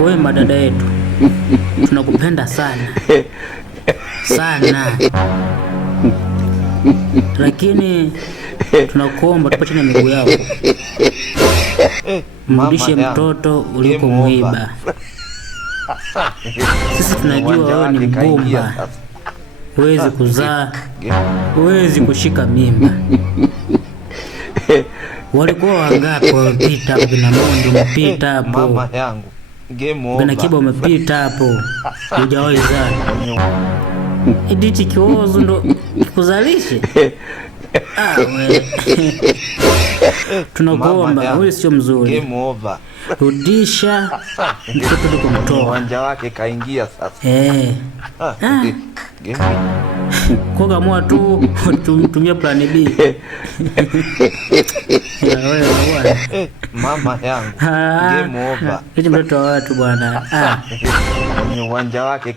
Wewe madada yetu, tunakupenda sana sana, lakini tunakuomba tupe chini miguu yako, mrudishe mtoto ulikomuiba. Sisi tunajua wewe ni mgumba, huwezi kuzaa, huwezi kushika mimba. Walikuwa wangapi wamepita hapo? Kina Mondi umepita hapo, mama yangu, game over. Kina Kiba umepita hapo, hujawahi zaa. Ndichi kiozo ndo kikuzalishe? We. Tunakuomba, wewe sio mzuri. Game over. Rudisha mtoto tukumtoa. Uwanja wake kaingia sasa. Game. Kwa kama tu tumia plan B. Mama yangu, game over. Hicho mtoto wa watu bwana. Uwanja wake